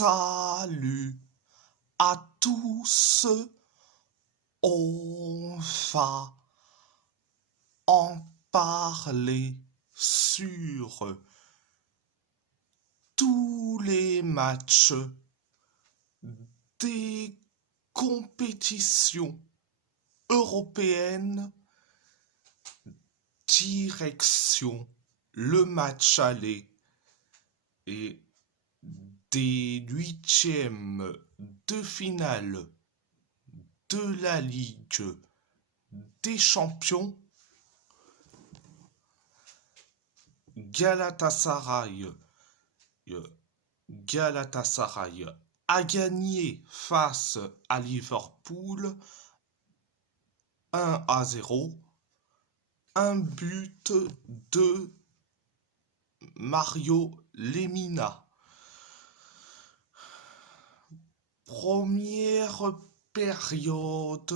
Salut à tous, on va en parler sur tous les matchs des compétitions européennes, direction le match aller et des huitièmes de finale de la Ligue des Champions. Galatasaray a gagné face à Liverpool 1-0. Un but de Mario Lemina. Première période,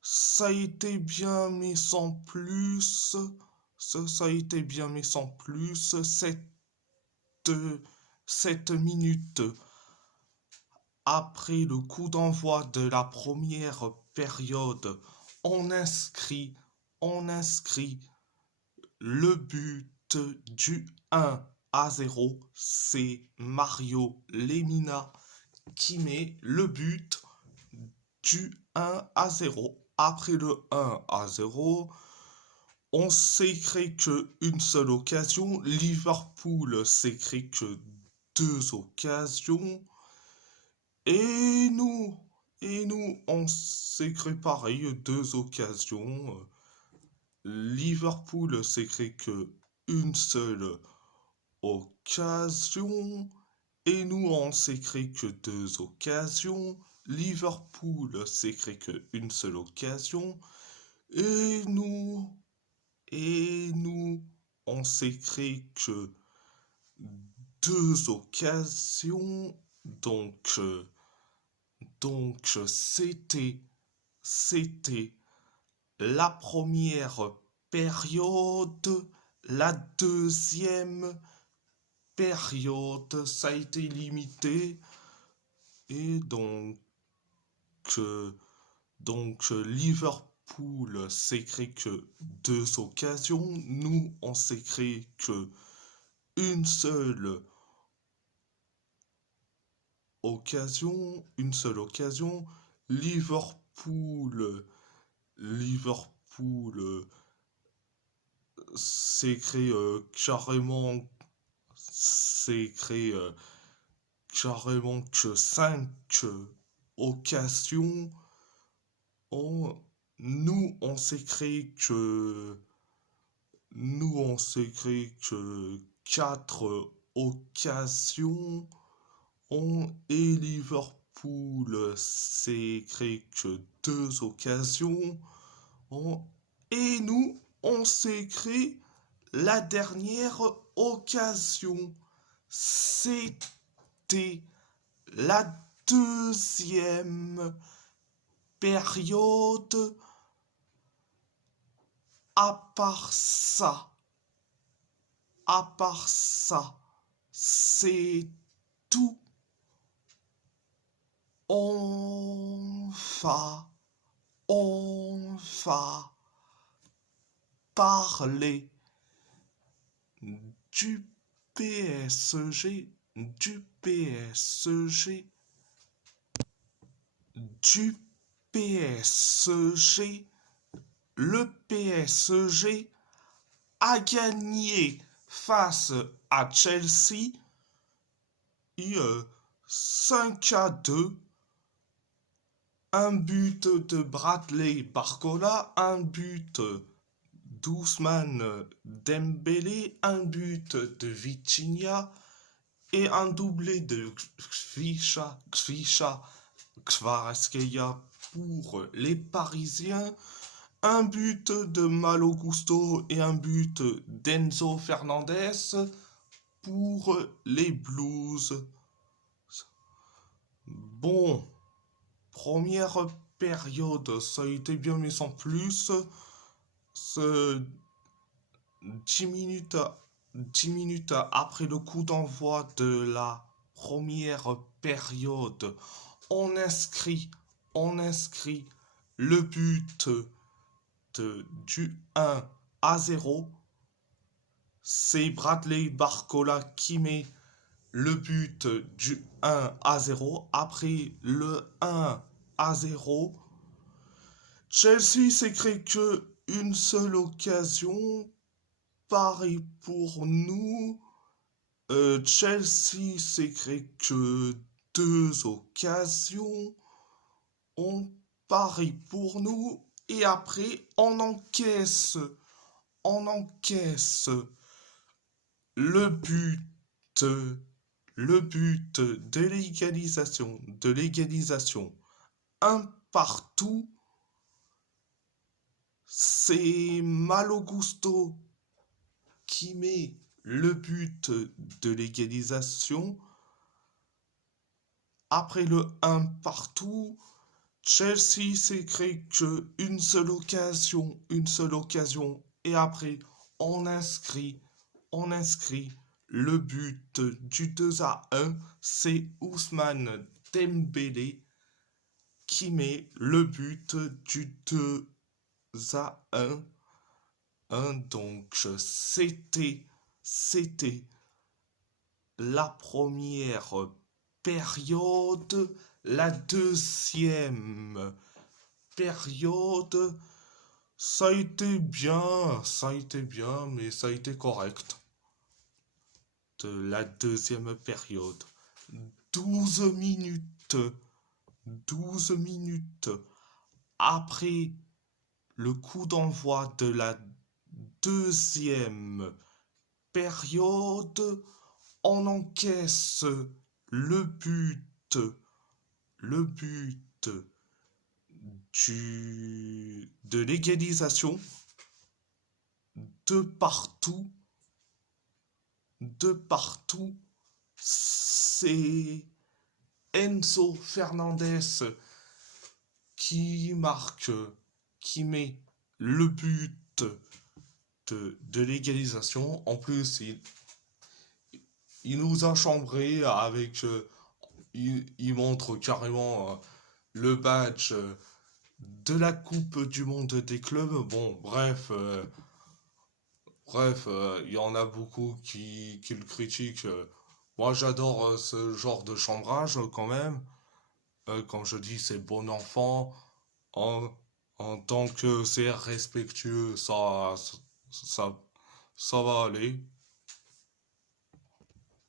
ça a été bien mais sans plus. Ça a été bien mais sans plus. 7 minutes après le coup d'envoi de la première période, on inscrit le but du 1-0. C'est Mario Lemina qui met le but du 1-0. Après le 1-0, on s'est créé qu'une seule occasion. Liverpool s'est créé que 2 occasions. Et nous, on s'est créé pareil, 2 occasions. Liverpool s'est créé que une seule occasion. Et nous, on s'est créé que 2 occasions. Liverpool s'est créé que une seule occasion. Et nous, on s'est créé que 2 occasions. Donc c'était la première période. La deuxième période, ça a été limité. Et donc Liverpool s'est créé que 2 occasions. Nous, on s'est créé que une seule occasion. Liverpool s'est créé carrément que 5 occasions. Nous, on s'est créé que 4 occasions. Et Liverpool s'est créé que 2 occasions. Et nous, on s'est créé la dernière occasion. C'était la deuxième période. À part ça, c'est tout. On va parler du PSG, Le PSG a gagné face à Chelsea 5-2. Un but de Bradley Barcola, un but d'Ousmane Dembélé, un but de Vitinha et un doublé de Kvaratskhelia pour les Parisiens, un but de Malo Gusto et un but d'Enzo Fernandez pour les Blues. Bon, première période, ça a été bien mais sans plus. 10 minutes 10 minutes après le coup d'envoi de la première période, on inscrit, on inscrit le but du 1-0. C'est Bradley Barcola qui met le but du 1-0. Après le 1-0, Chelsea s'est créé que une seule occasion. Pareil pour nous. Chelsea s'est créé que deux occasions. On parie pour nous. Et après, on encaisse le but, le but de l'égalisation, un partout. C'est Malo Gusto qui met le but de l'égalisation. Après le un partout, Chelsea s'est créé que une seule occasion, et après on inscrit le but du 2-1. C'est Ousmane Dembélé qui met le but du 2-1. Donc c'était la première période. La deuxième période, ça a été bien, mais ça a été correct. De la deuxième période, 12 minutes, 12 minutes après le coup d'envoi de la deuxième période, on encaisse le but, le but de l'égalisation de partout, c'est Enzo Fernandez qui marque, qui met le but de l'égalisation. En plus, il nous a chambré avec, il montre carrément le badge de la Coupe du Monde des clubs. Bon, bref, il y en a beaucoup qui le critiquent. Moi, j'adore ce genre de chambrage quand même. Comme je dis, c'est bon enfant. En, en tant que c'est respectueux, ça, ça va aller.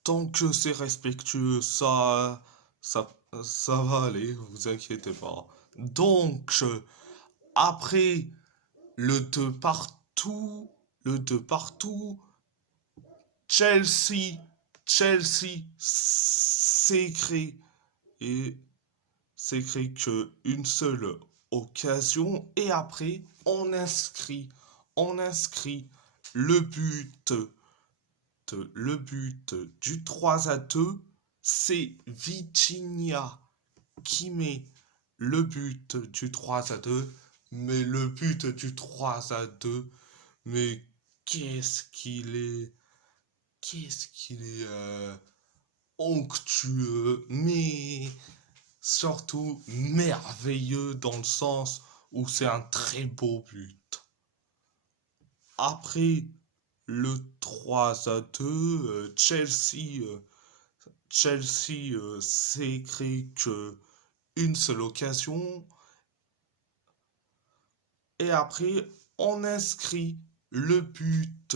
Tant que c'est respectueux, ça va aller, vous inquiétez pas. Donc, après le 2 partout, le 2 partout, Chelsea, Chelsea s'écrit et s'écrit que une seule occasion et après on inscrit le but le but du 3-2. C'est Vitinha qui met le but du 3-2. Mais le but du 3-2, mais qu'est-ce qu'il est, onctueux, mais surtout merveilleux dans le sens où c'est un très beau but. Après le 3-2, Chelsea s'est créé que une seule occasion. Et après, on inscrit le but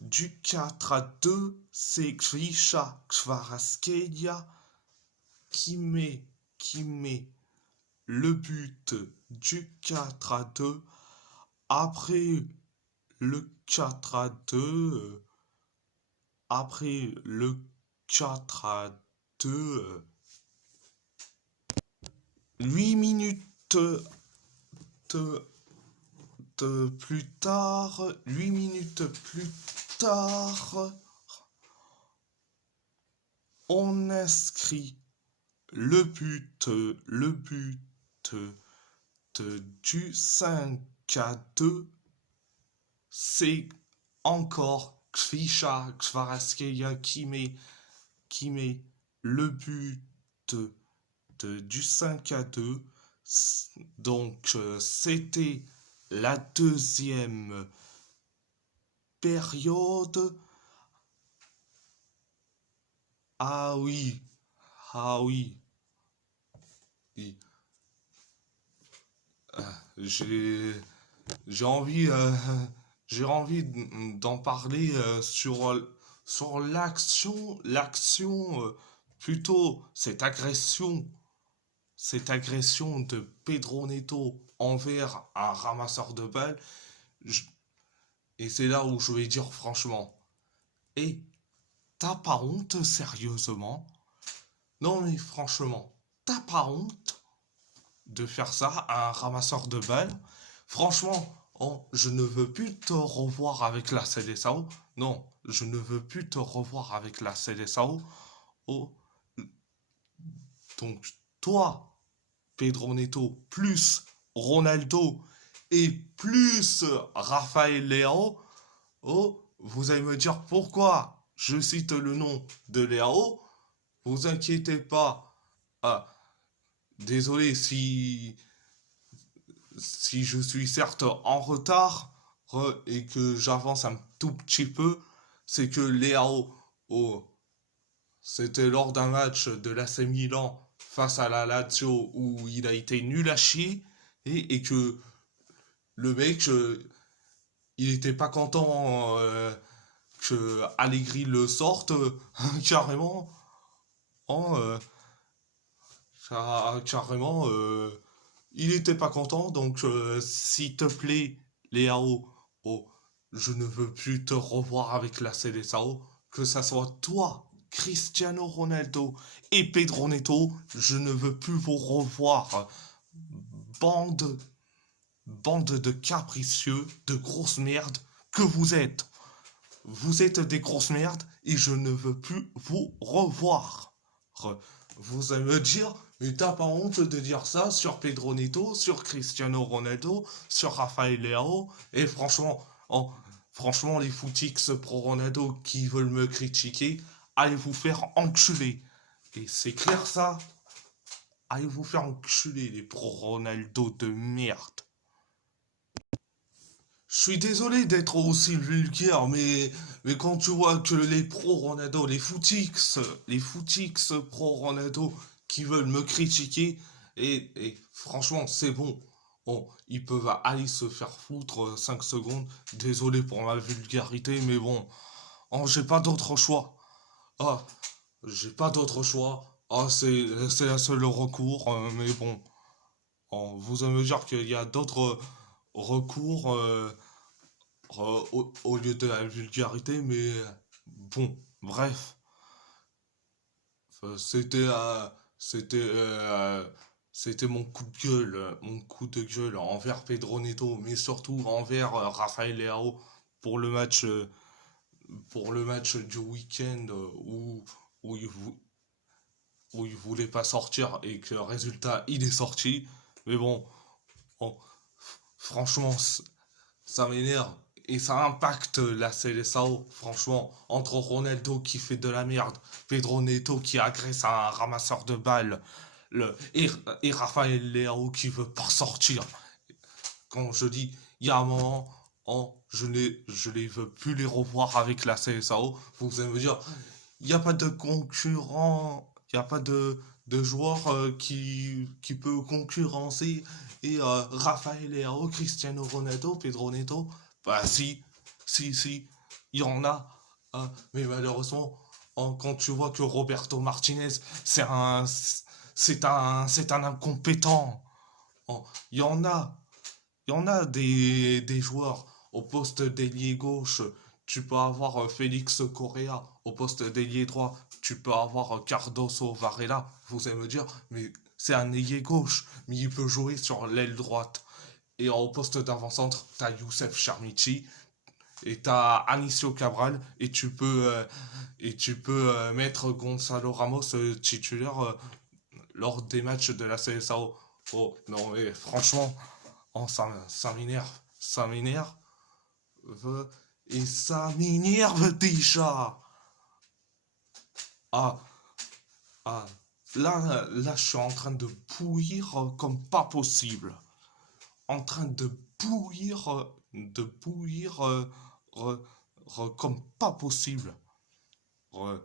du 4-2. C'est Grisha Kvaratskhelia qui met le but du 4-2. Après le 4-2, après le 4-2, 8 minutes plus tard, 8 minutes plus tard, on inscrit le but du 5-2. C'est encore Kvisha Kvaratskhelia qui met le but du 5-2. Donc, c'était la deuxième période. Ah oui, ah oui. Et, j'ai j'ai envie j'ai envie d'en parler sur l'action plutôt cette agression de Pedro Neto envers un ramasseur de balles. Je- et c'est là où je vais dire franchement, et t'as pas honte sérieusement? Non mais franchement, t'as pas honte de faire ça à un ramasseur de balles? Franchement, oh, je ne veux plus te revoir avec la CDSAO. Non, je ne veux plus te revoir avec la CDSAO. Oh, donc toi, Pedro Neto, plus Ronaldo et plus Rafael Leao, oh, vous allez me dire pourquoi je cite le nom de Leao. Vous inquiétez pas. Ah, désolé si je suis certes en retard et que j'avance un tout petit peu, c'est que Leao, oh, c'était lors d'un match de l'AC Milan face à la Lazio où il a été nul à chier et que le mec, il était pas content que Allegri le sorte carrément. En, carrément, il était pas content, donc s'il te plaît, Léao, oh, je ne veux plus te revoir avec la CDSAO, que ça soit toi, Cristiano Ronaldo et Pedro Neto, je ne veux plus vous revoir. Bande, bande de capricieux, de grosses merdes que vous êtes. Vous êtes des grosses merdes et je ne veux plus vous revoir. Vous allez me dire, mais t'as pas honte de dire ça sur Pedro Neto, sur Cristiano Ronaldo, sur Rafael Leao, et franchement, oh, franchement, les footix pro Ronaldo qui veulent me critiquer, allez vous faire enculer. Et c'est clair ça? Allez vous faire enculer, les pro Ronaldo de merde. Je suis désolé d'être aussi vulgaire, mais quand tu vois que les pro Ronaldo, les footix pro Ronaldo qui veulent me critiquer, et franchement, c'est bon. Bon, ils peuvent aller se faire foutre 5 secondes. Désolé pour ma vulgarité, mais bon, oh, j'ai pas d'autre choix. Ah, j'ai pas d'autre choix. Ah, c'est la seule recours, mais bon, oh, vous allez me dire qu'il y a d'autres recours. Au lieu de la vulgarité, mais bon, bref, c'était c'était mon coup de gueule envers Pedro Neto, mais surtout envers Rafael Leao pour le match euh, pour le match du week-end où où il voulait pas sortir et que résultat il est sorti. Mais bon, bon, franchement, ça m'énerve. Et ça impacte la CLSAO, franchement. Entre Ronaldo qui fait de la merde, Pedro Neto qui agresse un ramasseur de balles, et Rafael Leao qui veut pas sortir. Quand je dis, il y a un moment, je les veux plus les revoir avec la CSAO. Vous allez me dire, il n'y a pas de concurrent, il n'y a pas de joueur qui peut concurrencer et Rafael Leao, Cristiano Ronaldo, Pedro Neto. Bah si, il y en a. Mais malheureusement, quand tu vois que Roberto Martinez, c'est un incompétent. Il y en a, il y en a des joueurs au poste d'ailier gauche. Tu peux avoir Félix Correa au poste d'ailier droit. Tu peux avoir Cardoso Varela. Vous allez me dire, mais c'est un ailier gauche, mais il peut jouer sur l'aile droite. Et au poste d'avant-centre, t'as Youssef Charmichi et t'as Anicio Cabral et tu peux mettre Gonzalo Ramos titulaire lors des matchs de la CSAO. Oh non mais franchement, oh, ça m'énerve. Ça m'énerve. Et ça m'énerve déjà. Ah, ah, là, je suis en train de bouillir comme pas possible. En train de bouillir comme pas possible. Euh,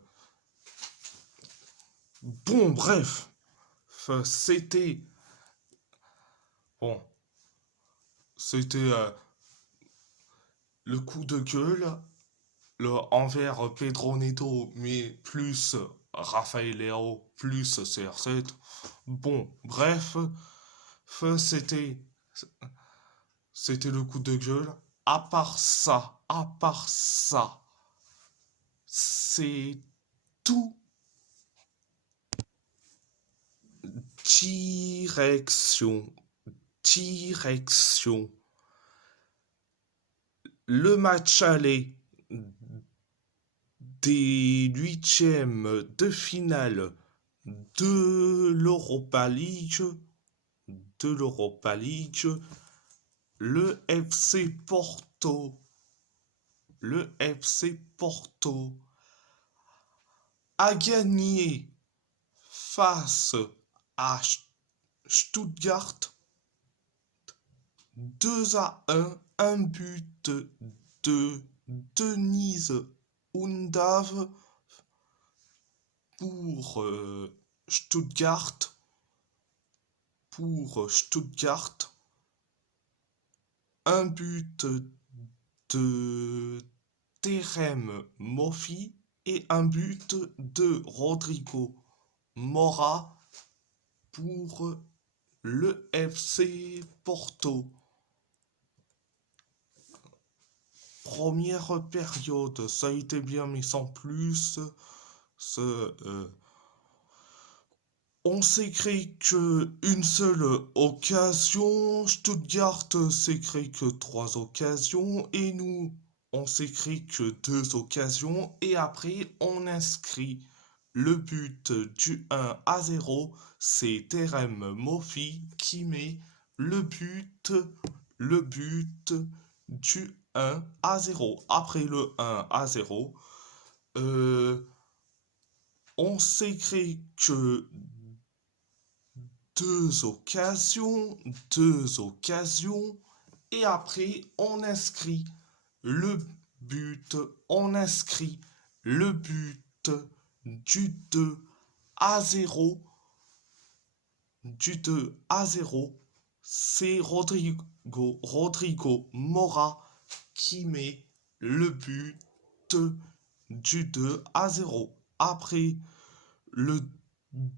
Bon, bref, c'était bon, c'était le coup de gueule envers Pedro Neto, mais plus Rafael Leao, plus CR7. Bon, bref, c'était c'était le coup de gueule. À part ça, c'est tout. Direction, direction. Le match aller des huitièmes de finale de l'Europa League, de l'Europa League, le FC Porto, le FC Porto a gagné face à Stuttgart 2-1, un but de Denise Undav pour Stuttgart, un but de Terem Moffi et un but de Rodrigo Mora pour le FC Porto. Première période, ça a été bien, mais sans plus. On s'est créé que une seule occasion. Stuttgart s'est créé que 3 occasions. Et nous, on s'est créé que 2 occasions. Et après, on inscrit le but du 1-0. C'est Terem Moffi qui met le but du 1-0. Après le 1-0, on s'est créé que deux occasions, et après le on inscrit le but du 2-0, c'est Rodrigo Mora qui met le but du 2-0. Après le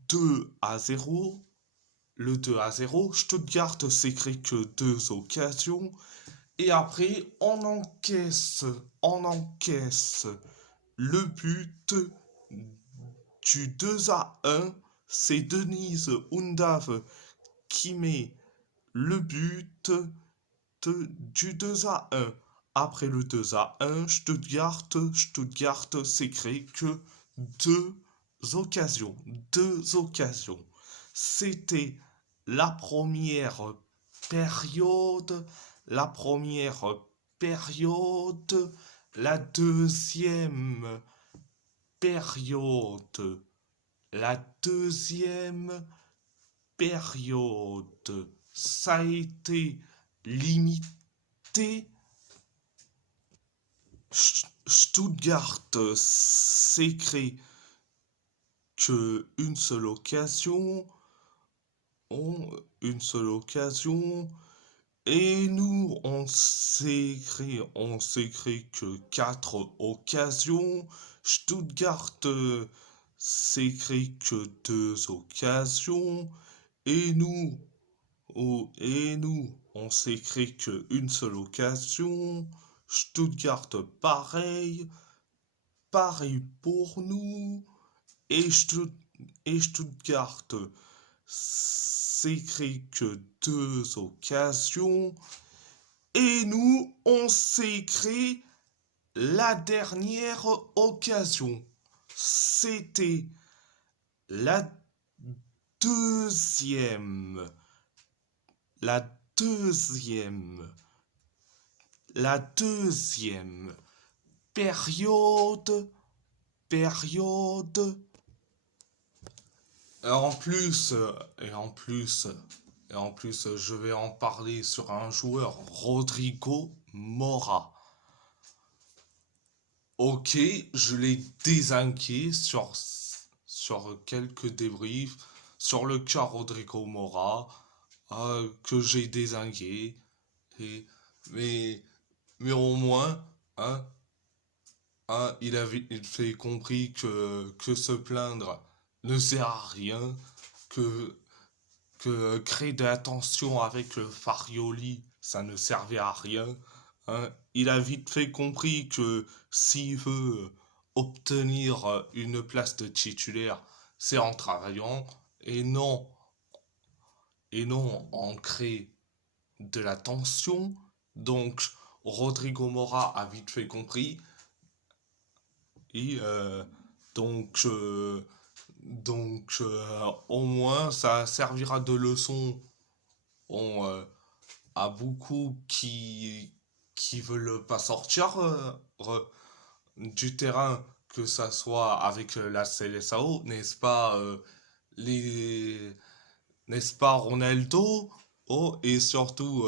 2-0, Stuttgart s'est créé que 2 occasions. Et après, on encaisse le but du 2-1. C'est Denise Undav qui met le but du 2-1. Après le 2-1, Stuttgart s'est créé que deux occasions. C'était la première période. La deuxième période, ça a été limité. Stuttgart s'est créé que une seule occasion, et nous on s'est créé que 4 occasions. Stuttgart s'est créé que 2 occasions, et nous on s'est créé que une seule occasion. Stuttgart pareil pour nous. Et Stuttgart s'est créé que 2 occasions. Et nous, on s'est créé la dernière occasion. C'était la deuxième. La deuxième période, période. Et en plus, et en plus, et en plus, je vais en parler sur un joueur, Rodrigo Mora. Ok, je l'ai désingué sur quelques débriefs, sur le cas Rodrigo Mora, que j'ai désingué. Et, mais, mais au moins, hein, il fait compris que se plaindre ne sert à rien, que, que créer de la tension avec le Farioli, ça ne servait à rien. Hein. Il a vite fait compris que s'il veut obtenir une place de titulaire, c'est en travaillant et non en créer de la tension. Donc, Rodrigo Mora a vite fait compris. Et donc, euh, au moins, ça servira de leçon à beaucoup qui veulent pas sortir du terrain, que ça soit avec la CLSAO, n'est-ce pas, les, n'est-ce pas Ronaldo, et surtout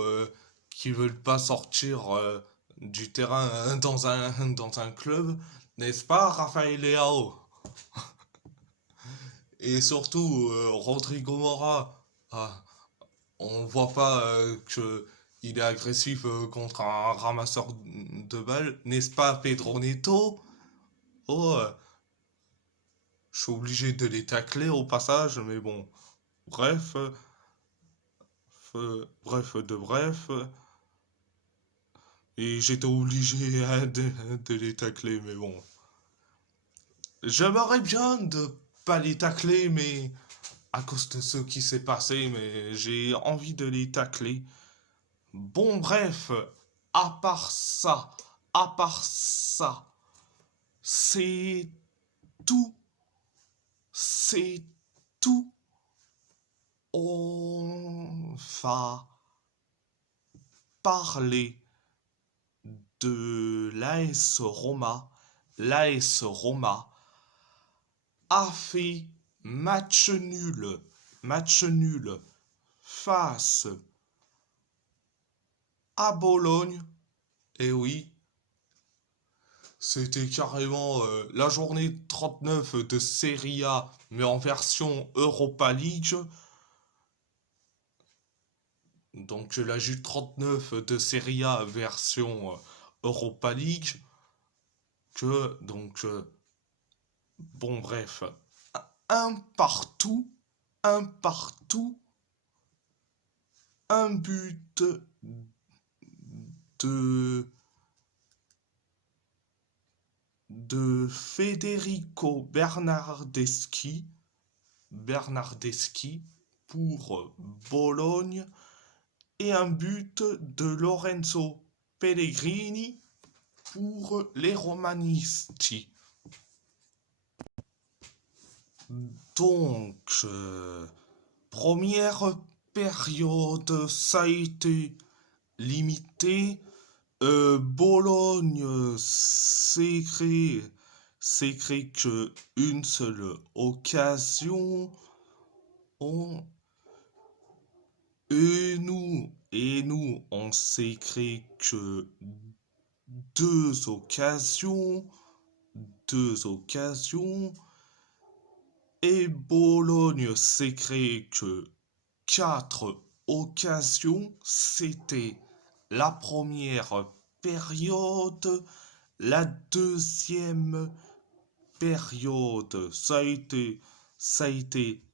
qui veulent pas sortir du terrain dans un club, n'est-ce pas Rafael Leao? Et surtout Rodrigo Mora, ah, on voit pas que il est agressif contre un ramasseur de balles, n'est-ce pas Pedro Neto? Oh, je suis obligé de les tacler au passage, mais bon, bref, bref de bref, et j'étais obligé de les tacler, mais bon. J'aimerais bien de pas les tacler, mais à cause de ce qui s'est passé, mais j'ai envie de les tacler. Bon, bref, à part ça, à part ça, c'est tout, c'est tout. On va parler de l'AS Roma. L'AS Roma a fait match nul face à Bologne. Et oui, c'était carrément la journée 39 de Serie A, mais en version Europa League. Donc la J39 de Serie A version Europa League. Donc, bon bref, un partout, un partout, un but de Federico Bernardeschi pour Bologne et un but de Lorenzo Pellegrini pour les Romanisti. Donc, première période, ça a été limité. Bologne s'est créé que une seule occasion. On, on s'est créé que deux occasions, deux occasions. Et Bologne s'est créé que quatre occasions. C'était la première période. La deuxième période, ça a été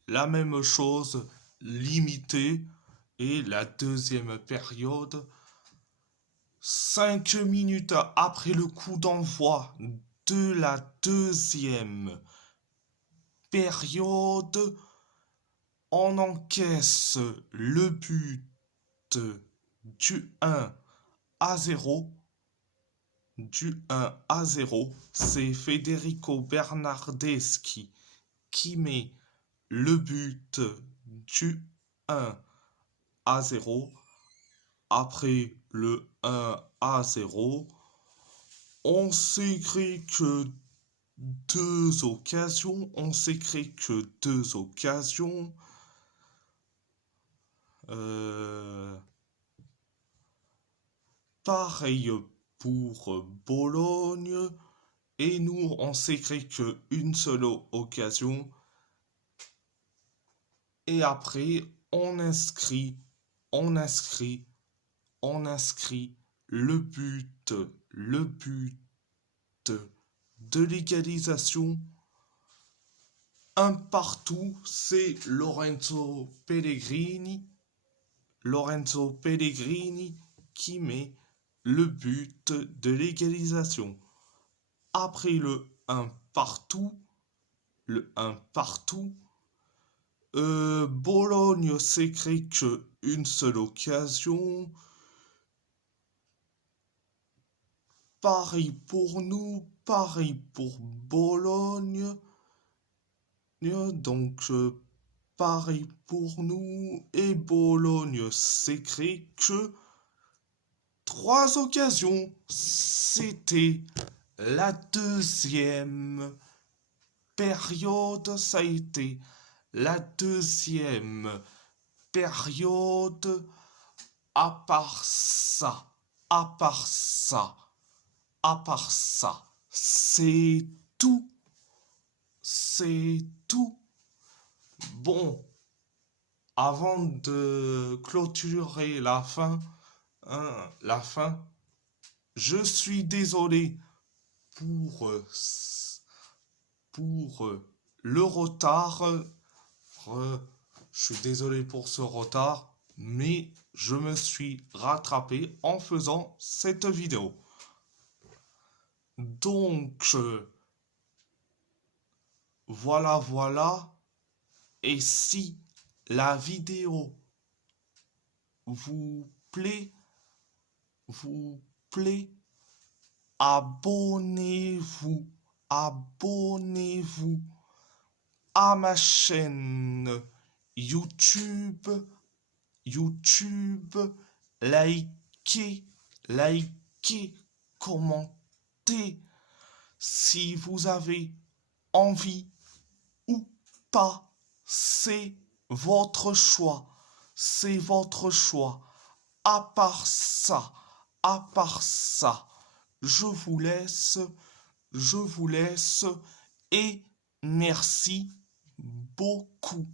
la même chose, limité. Et la deuxième période, 5 minutes après le coup d'envoi de la deuxième période, on encaisse le but du 1-0. Du 1-0, c'est Federico Bernardeschi qui met le but du 1-0. Après le 1-0, On s'est créé que deux occasions. On s'est créé que deux occasions. Euh, Pareil pour Bologne. Et nous, on s'est créé que une seule occasion. Et après, on inscrit, on inscrit le but de l'égalisation. Un partout, c'est Lorenzo Pellegrini qui met le but de l'égalisation. Après le un partout, Bologne s'est créé que une seule occasion. Pareil pour nous, pareil pour Bologne. Donc, pareil pour nous. Et Bologne s'est créé que trois occasions. C'était la deuxième période. Ça a été la deuxième période. À part ça, à part ça, à part ça, c'est tout. C'est tout. Bon, avant de clôturer la fin, je suis désolé pour, pour le retard. Je suis désolé pour ce retard, mais je me suis rattrapé en faisant cette vidéo. Donc, voilà. Et si la vidéo vous plaît, vous plaît, abonnez-vous, abonnez-vous à ma chaîne YouTube, likez, commentez si vous avez envie ou pas, c'est votre choix. C'est votre choix. À part ça, je vous laisse et merci beaucoup.